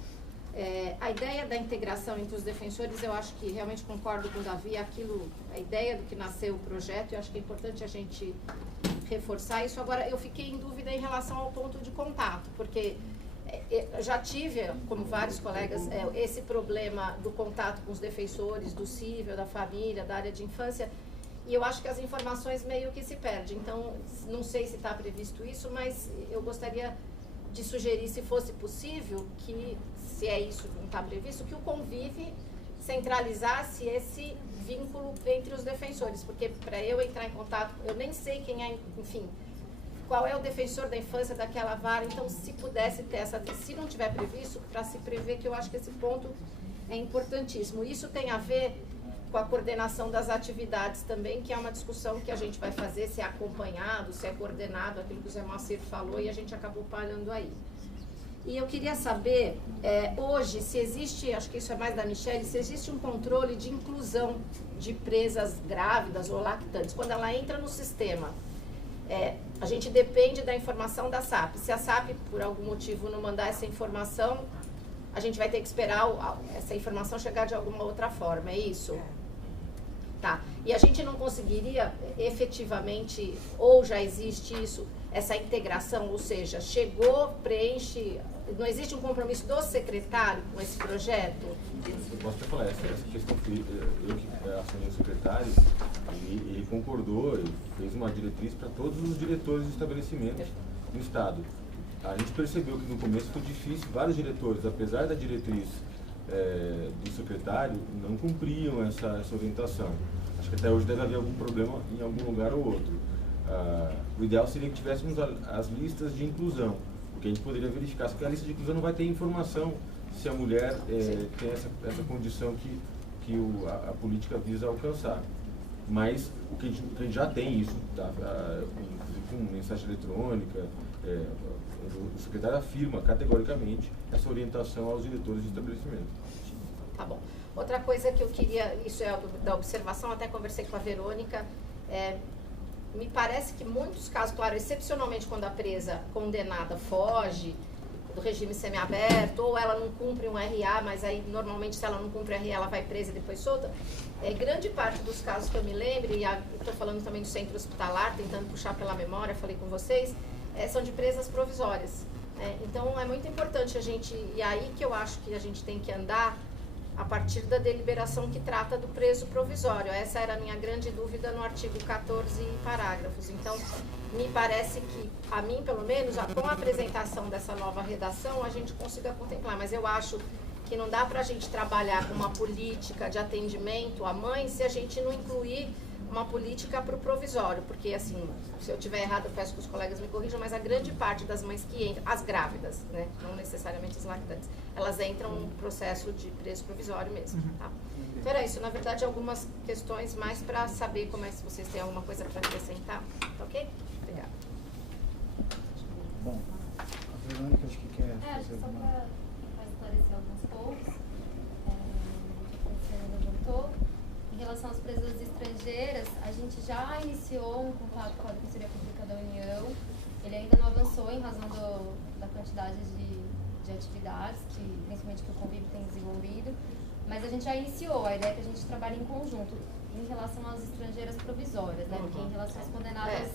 A ideia da integração entre os defensores, eu acho que realmente concordo com o Davi, a ideia do que nasceu o projeto, eu acho que é importante a gente reforçar isso. Agora, eu fiquei em dúvida em relação ao ponto de contato, porque eu já tive, como vários colegas, esse problema do contato com os defensores, do cível, da família, da área de infância, e eu acho que as informações meio que se perdem. Então, não sei se está previsto isso, mas eu gostaria de sugerir, se fosse possível, que, se é isso que não está previsto, que o Convive centralizasse esse vínculo entre os defensores, porque para eu entrar em contato, eu nem sei quem é, enfim, qual é o defensor da infância daquela vara. Então, se pudesse ter se não tiver previsto, para se prever, que eu acho que esse ponto é importantíssimo. Isso tem a ver com a coordenação das atividades também, que é uma discussão que a gente vai fazer, se é acompanhado, se é coordenado, aquilo que o Zé Moacir falou, e a gente acabou parando aí. E eu queria saber, hoje, se existe, acho que isso é mais da Michele, se existe um controle de inclusão de presas grávidas ou lactantes, quando ela entra no sistema. A gente depende da informação da SAP. Se a SAP, por algum motivo, não mandar essa informação, a gente vai ter que esperar essa informação chegar de alguma outra forma, é isso? Tá. E a gente não conseguiria efetivamente, ou já existe isso, essa integração, ou seja, chegou, preenche, não existe um compromisso do secretário com esse projeto? Eu posso até falar, essa questão foi, eu que assinei o secretário, ele concordou, ele fez uma diretriz para todos os diretores de estabelecimentos no Estado. A gente percebeu que no começo foi difícil, vários diretores, apesar da diretriz do secretário não cumpriam essa orientação. Acho que até hoje deve haver algum problema em algum lugar ou outro. O ideal seria que tivéssemos as listas de inclusão, porque a gente poderia verificar se a lista de inclusão não vai ter informação se a mulher tem essa condição que a política visa alcançar. Mas o que a gente já tem isso, tá? Inclusive com mensagem eletrônica, o secretário afirma categoricamente essa orientação aos diretores de estabelecimento. Tá bom. Outra coisa que eu queria, isso é da observação, até conversei com a Verônica, me parece que muitos casos, claro, excepcionalmente quando a presa condenada foge do regime semiaberto, ou ela não cumpre um RA, mas aí normalmente se ela não cumpre RA ela vai presa e depois solta, grande parte dos casos que eu me lembro, e estou falando também do centro hospitalar, tentando puxar pela memória, falei com vocês, são de presas provisórias. Então é muito importante a gente, e aí que eu acho que a gente tem que andar a partir da deliberação que trata do preso provisório. Essa era a minha grande dúvida no artigo 14 parágrafos. Então, me parece que, a mim pelo menos, com a apresentação dessa nova redação, a gente consiga contemplar. Mas eu acho que não dá para a gente trabalhar com uma política de atendimento à mãe se a gente não incluir uma política para o provisório, porque assim, se eu estiver errado, eu peço que os colegas me corrijam, mas a grande parte das mães que entram, as grávidas, né, não necessariamente as lactantes, elas entram no processo de preso provisório mesmo, tá? Então era isso, na verdade, algumas questões mais para saber como se vocês têm alguma coisa para acrescentar, tá ok? Obrigada. Bom, a Verônica acho que quer fazer só alguma... para esclarecer alguns pontos, que a senhora levantou. Em relação às presas estrangeiras, a gente já iniciou um contato com a Defensoria Pública da União. Ele ainda não avançou em razão da quantidade de atividades, principalmente que o Convívio tem desenvolvido, mas a gente já iniciou. A ideia é que a gente trabalhe em conjunto em relação às estrangeiras provisórias, né? Porque em relação às condenadas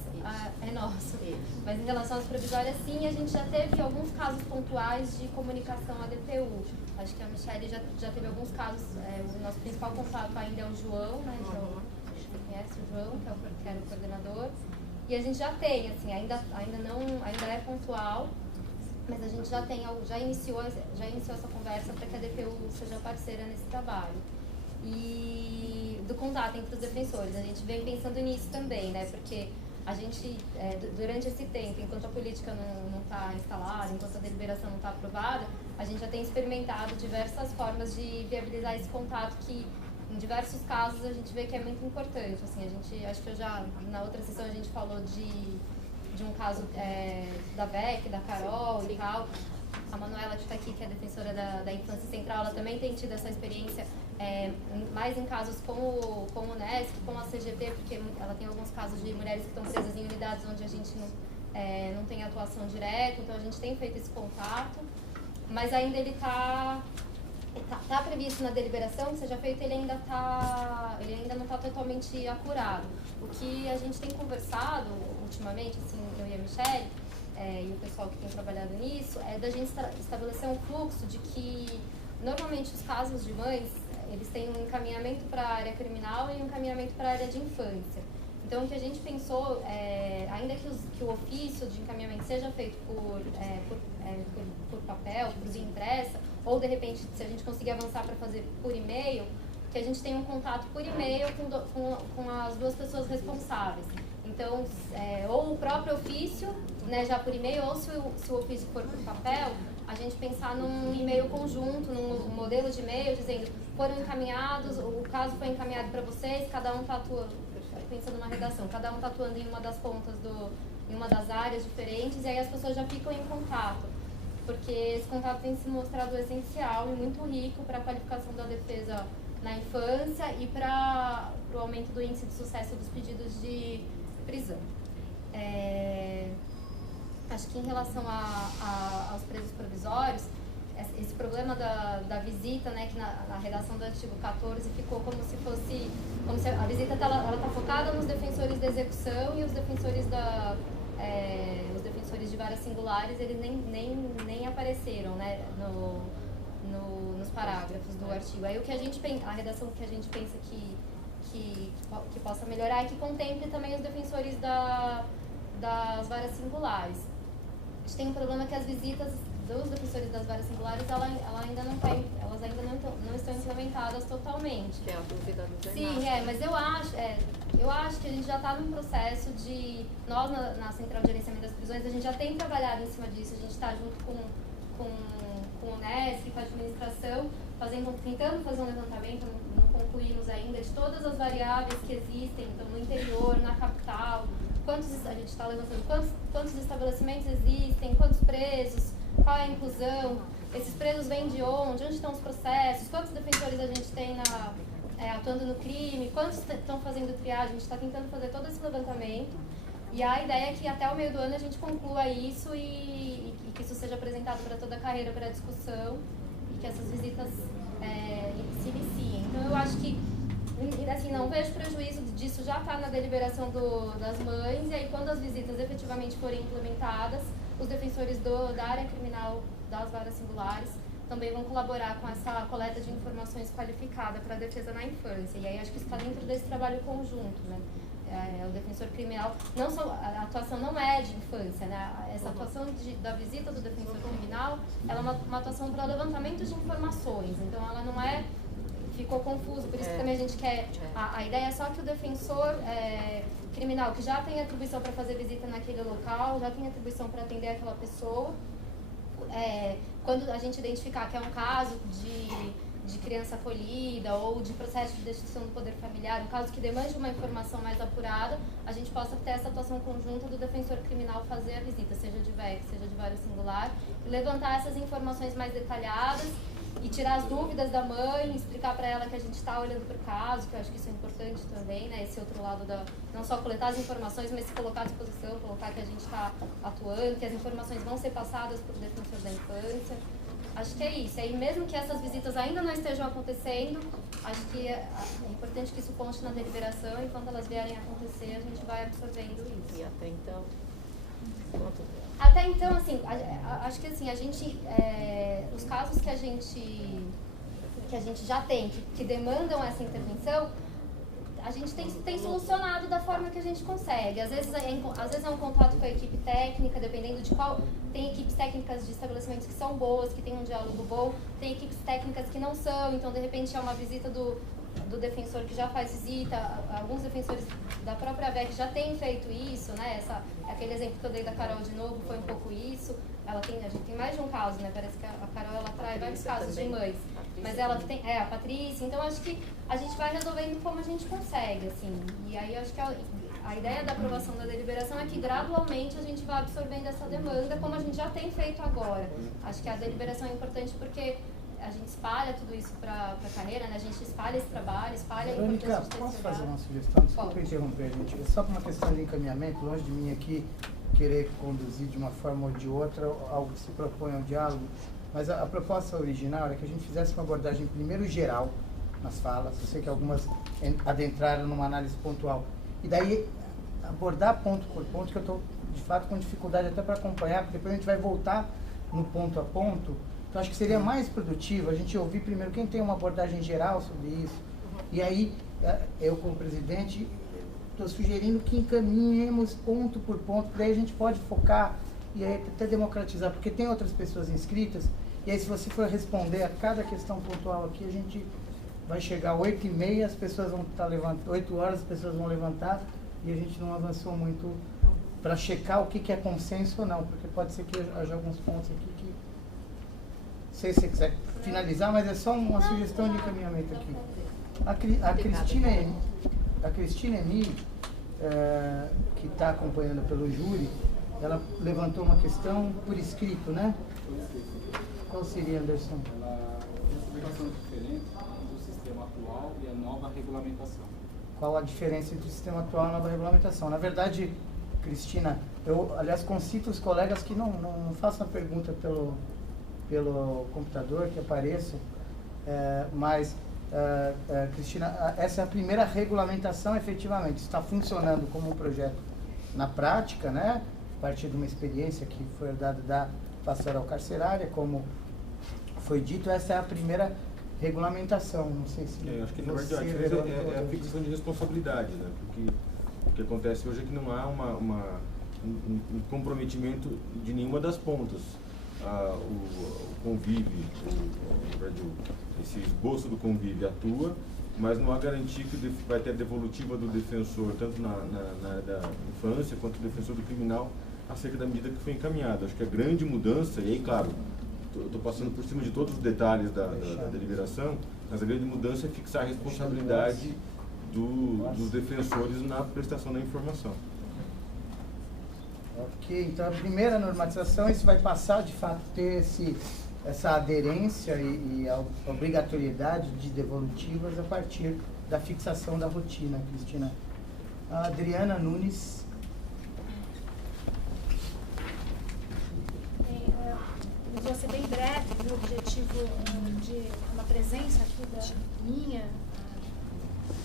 é nosso. Mas em relação às provisórias, sim, a gente já teve alguns casos pontuais de comunicação à DPU. Acho que a Michelle já teve alguns casos. O nosso principal contato ainda é o João, né? Então, você conhece o João, que era o coordenador. E a gente já tem, assim, ainda é pontual, mas a gente já iniciou essa conversa para que a DPU seja parceira nesse trabalho. E do contato entre os defensores, a gente vem pensando nisso também, né? Porque a gente, durante esse tempo, enquanto a política não está instalada, enquanto a deliberação não está aprovada, a gente já tem experimentado diversas formas de viabilizar esse contato que, em diversos casos, a gente vê que é muito importante. Assim, acho que na outra sessão a gente falou de um caso da Beck, da Carol e tal. A Manuela, que está aqui, que é defensora da Infância Central, ela também tem tido essa experiência mais em casos com o Unesc, com a CGT, porque ela tem alguns casos de mulheres que estão presas em unidades onde a gente não tem atuação direta, então a gente tem feito esse contato, mas ainda ele está previsto na deliberação que seja feito, ele ainda não está totalmente acurado. O que a gente tem conversado ultimamente, assim, eu e a Michelle, e o pessoal que tem trabalhado nisso, é da gente estabelecer um fluxo de que, normalmente, os casos de mães, eles têm um encaminhamento para a área criminal e um encaminhamento para a área de infância. Então, o que a gente pensou, ainda que o ofício de encaminhamento seja feito por papel, por via impressa, ou, de repente, se a gente conseguir avançar para fazer por e-mail, que a gente tenha um contato por e-mail com as duas pessoas responsáveis. Então, ou o próprio ofício, né, já por e-mail, ou se o ofício for por papel, a gente pensar num e-mail conjunto, num modelo de e-mail, dizendo, foram encaminhados, o caso foi encaminhado para vocês, cada um está atuando, pensando numa redação, cada um está atuando em uma das pontas, em uma das áreas diferentes, e aí as pessoas já ficam em contato, porque esse contato tem se mostrado essencial e muito rico para a qualificação da defesa na infância e para o aumento do índice de sucesso dos pedidos de prisão. Acho que em relação aos presos provisórios, esse problema da visita, né, que na redação do artigo 14 ficou como se a visita está focada nos defensores da execução e os defensores de varas singulares, eles nem apareceram, né, nos parágrafos do artigo. Aí a redação que a gente pensa que possa melhorar é que contemple também os defensores das varas singulares. A gente tem um problema que as visitas dos defensores das varas singulares, elas ainda não estão implementadas totalmente. Que é a dúvida do Sim, mas eu acho que a gente já está num processo de... Nós, na Central de Gerenciamento das Prisões, a gente já tem trabalhado em cima disso, a gente está junto com o Unesp, com a administração, tentando fazer um levantamento, não concluímos ainda, de todas as variáveis que existem, então, no interior, na capital, a gente está levantando quantos estabelecimentos existem, quantos presos, qual é a inclusão, esses presos vêm de onde estão os processos, quantos defensores a gente tem atuando no crime, quantos estão fazendo triagem, a gente está tentando fazer todo esse levantamento e a ideia é que até o meio do ano a gente conclua isso e que isso seja apresentado para toda a carreira, para a discussão e que essas visitas se iniciem. Então eu acho que assim, não vejo prejuízo disso já estar na deliberação das mães, e aí quando as visitas efetivamente forem implementadas, os defensores da área criminal das varas singulares também vão colaborar com essa coleta de informações qualificada para a defesa na infância. E aí acho que isso está dentro desse trabalho conjunto, né? O defensor criminal, a atuação não é de infância, né? Essa atuação da visita do defensor criminal, ela é uma atuação para levantamento de informações, então ela não é... Ficou confuso, por isso que também a gente quer... A ideia é só que o defensor criminal, que já tem atribuição para fazer visita naquele local, já tem atribuição para atender aquela pessoa, quando a gente identificar que é um caso de criança acolhida ou de processo de destituição do poder familiar, um caso que demande uma informação mais apurada, a gente possa ter essa atuação conjunta do defensor criminal fazer a visita, seja de VEC, seja de vara singular, e levantar essas informações mais detalhadas e tirar as dúvidas da mãe, explicar para ela que a gente está olhando para o caso, que eu acho que isso é importante também, né? Esse outro lado não só coletar as informações, mas se colocar à disposição, colocar que a gente está atuando, que as informações vão ser passadas para o defensor da infância. Acho que é isso. E aí, mesmo que essas visitas ainda não estejam acontecendo, acho que é importante que isso conste na deliberação, e quando elas vierem a acontecer, a gente vai absorvendo isso. E até então... Até então, assim, acho que assim, a gente, os casos que a gente já tem, que demandam essa intervenção, a gente tem solucionado da forma que a gente consegue. Às vezes é um contato com a equipe técnica, dependendo de qual... Tem equipes técnicas de estabelecimentos que são boas, que têm um diálogo bom, tem equipes técnicas que não são, então de repente é uma visita do defensor que já faz visita. Alguns defensores da própria VEC já têm feito isso, né? Aquele exemplo que eu dei da Carol de novo foi um pouco isso. A gente tem mais de um caso, né? Parece que a Carol ela traz vários casos de mães. Mas ela tem, a Patrícia, então acho que a gente vai resolvendo como a gente consegue, assim. E aí acho que a ideia da aprovação da deliberação é que gradualmente a gente vai absorvendo essa demanda, como a gente já tem feito agora. Acho que a deliberação é importante porque a gente espalha tudo isso para a carreira, né? A gente espalha esse trabalho, espalha a importância de ter posso esse fazer trabalho. uma sugestão? Desculpa interromper a gente. É só por uma questão de encaminhamento, longe de mim aqui querer conduzir de uma forma ou de outra algo que se propõe ao diálogo, mas a proposta original era que a gente fizesse uma abordagem primeiro geral nas falas. Eu sei que algumas adentraram numa análise pontual. E daí abordar ponto por ponto, que eu estou de fato com dificuldade até para acompanhar, porque depois a gente vai voltar no ponto a ponto. Então acho que seria mais produtivo a gente ouvir primeiro quem tem uma abordagem geral sobre isso. E aí, eu como presidente, estou sugerindo que encaminhemos ponto por ponto, daí a gente pode focar e aí até democratizar, porque tem outras pessoas inscritas, e aí se você for responder a cada questão pontual aqui, a gente vai chegar às 8h30, as pessoas vão estar levantando, 8 horas as pessoas vão levantar, e a gente não avançou muito para checar o que é consenso ou não, porque pode ser que haja alguns pontos aqui que... Não sei se você quiser finalizar, mas é só uma sugestão de encaminhamento aqui. A Cristina Emi, que está acompanhando pelo júri, ela levantou uma questão por escrito, né? Qual seria, Anderson? Ela tem explicações diferentes do sistema atual e a nova regulamentação. Qual a diferença entre o sistema atual e a nova regulamentação? Na verdade, Cristina, eu, aliás, concito os colegas que não façam a pergunta pelo computador, que apareçam, mas, Cristina, essa é a primeira regulamentação, efetivamente, está funcionando como um projeto na prática, né? A partir de uma experiência que foi herdada da pastoral carcerária, como foi dito, essa é a primeira regulamentação. Não sei se acho que na verdade é a fixação de responsabilidade, né? Porque o que acontece hoje é que não há um comprometimento de nenhuma das pontas. o convívio, esse esboço do convívio atua, mas não há garantia que vai ter a devolutiva do defensor, tanto na da infância quanto do defensor do criminal, acerca da medida que foi encaminhada. Acho que a grande mudança, e aí, claro, estou passando por cima de todos os detalhes da deliberação, mas a grande mudança é fixar a responsabilidade dos defensores na prestação da informação. Ok, então a primeira normatização, isso vai passar de fato a ter essa aderência e a obrigatoriedade de devolutivas a partir da fixação da rotina, Cristina. A Adriana Nunes. Eu vou ser bem breve, o objetivo de uma presença aqui da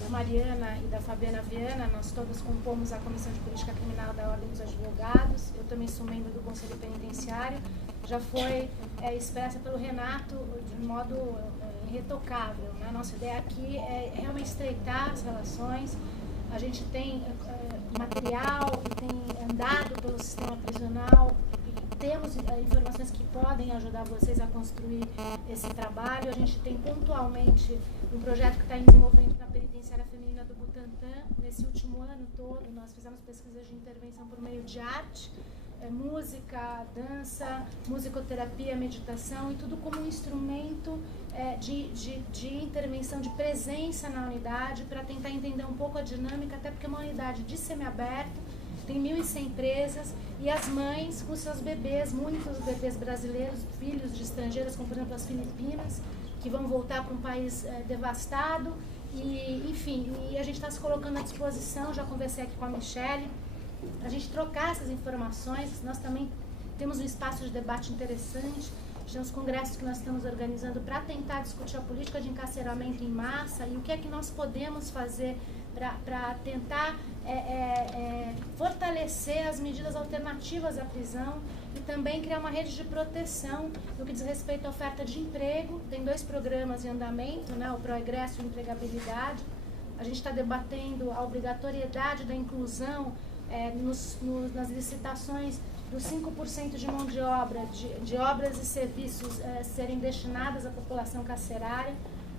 Mariana e da Fabiana Viana, nós todas compomos a Comissão de Política Criminal da Ordem dos Advogados, eu também sou membro do Conselho Penitenciário, já foi expressa pelo Renato de modo irretocável, né? Nossa ideia aqui é realmente estreitar as relações, a gente tem material, tem andado pelo sistema prisional, temos informações que podem ajudar vocês a construir esse trabalho. A gente tem pontualmente um projeto que está em desenvolvimento na Penitenciária Feminina do Butantã. Nesse último ano todo, nós fizemos pesquisas de intervenção por meio de arte, música, dança, musicoterapia, meditação, e tudo como um instrumento de intervenção, de presença na unidade, para tentar entender um pouco a dinâmica, até porque é uma unidade de semiaberto, tem 1.100 presas, e as mães com seus bebês, muitos bebês brasileiros, filhos de estrangeiras, como por exemplo as Filipinas, que vão voltar para um país devastado, e enfim, e a gente está se colocando à disposição, já conversei aqui com a Michele, a gente trocar essas informações. Nós também temos um espaço de debate interessante, temos congressos que nós estamos organizando para tentar discutir a política de encarceramento em massa e o que é que nós podemos fazer para tentar fortalecer as medidas alternativas à prisão e também criar uma rede de proteção no que diz respeito à oferta de emprego. Tem 2 programas em andamento, né, o Progresso e Empregabilidade. A gente está debatendo a obrigatoriedade da inclusão nas licitações dos 5% de mão de obra, de obras e serviços serem destinadas à população carcerária.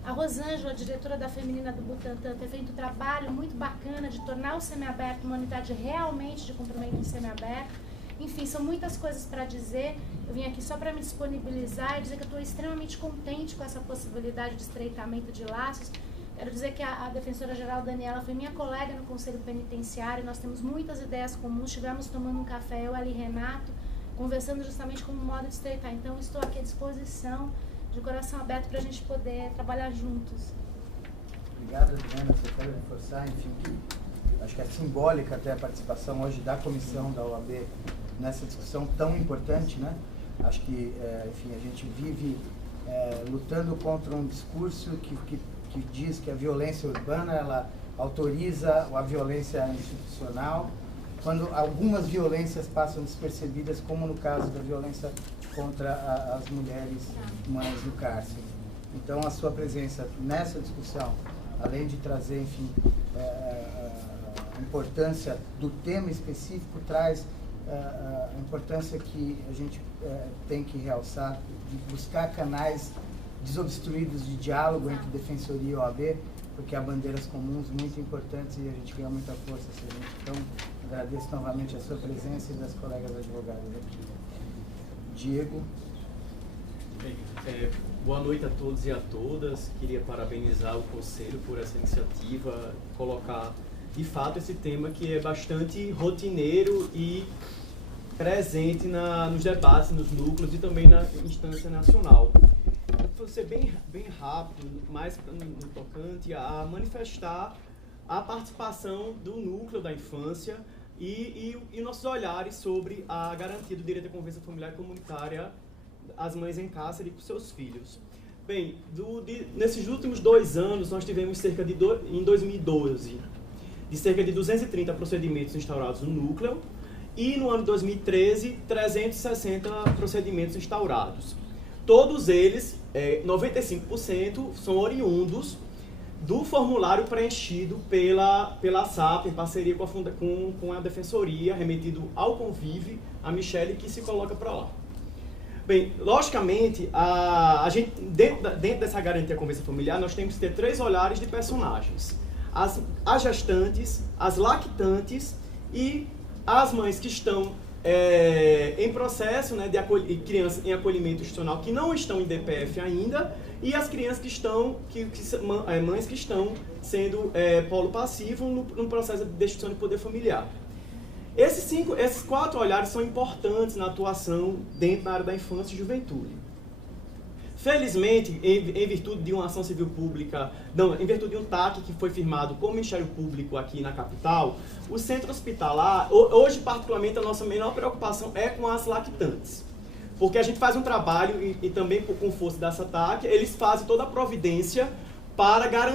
A Rosângela, diretora da Feminina do Butantã, tem feito um trabalho muito bacana de tornar o semiaberto uma unidade realmente de cumprimento em semiaberto. Enfim, são muitas coisas para dizer. Eu vim aqui só para me disponibilizar e dizer que eu estou extremamente contente com essa possibilidade de estreitamento de laços. Quero dizer que a Defensora-Geral Daniela foi minha colega no Conselho Penitenciário, nós temos muitas ideias comuns, estivemos tomando um café, eu ali e Renato, conversando justamente como um modo de estreitar. Então, estou aqui à disposição, de coração aberto, para a gente poder trabalhar juntos. Obrigado, Adriana. Só quero reforçar, enfim, que acho que é simbólica até a participação hoje da comissão da OAB nessa discussão tão importante, né? Acho que, enfim, a gente vive lutando contra um discurso que diz que a violência urbana, ela autoriza a violência institucional, quando algumas violências passam despercebidas, como no caso da violência contra as mulheres mães do cárcere. Então, a sua presença nessa discussão, além de trazer, enfim, a importância do tema específico, traz a importância que a gente tem que realçar, de buscar canais desobstruídos de diálogo entre Defensoria e OAB, porque há bandeiras comuns muito importantes e a gente ganha muita força. Então, agradeço novamente a sua presença e das colegas advogadas aqui. Diego. Boa noite a todos e a todas. Queria parabenizar o Conselho por essa iniciativa, colocar de fato esse tema que é bastante rotineiro e presente nos debates, nos núcleos e também na instância nacional. Vou ser bem rápido, mais no tocante a manifestar a participação do núcleo da infância e nossos olhares sobre a garantia do direito à convivência familiar e comunitária às mães em cárcere e com seus filhos. Bem, nesses últimos 2 anos, nós tivemos em 2012, de cerca de 230 procedimentos instaurados no núcleo e no ano de 2013, 360 procedimentos instaurados. Todos eles, 95%, são oriundos do formulário preenchido pela SAP, em parceria com a Defensoria, remetido ao Convive, a Michele, que se coloca para lá. Bem, logicamente, a gente, dentro dessa garantia convivência familiar, nós temos que ter 3 olhares de personagens. As gestantes, as lactantes e as mães que estão em processo, né, de crianças em acolhimento institucional que não estão em DPF ainda, e as crianças que estão, mães que estão sendo polo passivo no processo de destituição de poder familiar. Esses 4 olhares são importantes na atuação dentro da área da infância e juventude. Felizmente, em virtude de uma ação civil pública, não, em virtude de um TAC que foi firmado com o Ministério Público aqui na capital, o centro hospitalar, hoje particularmente a nossa menor preocupação é com as lactantes. Porque a gente faz um trabalho, e também com força dessa TAC, eles fazem toda a providência para garantir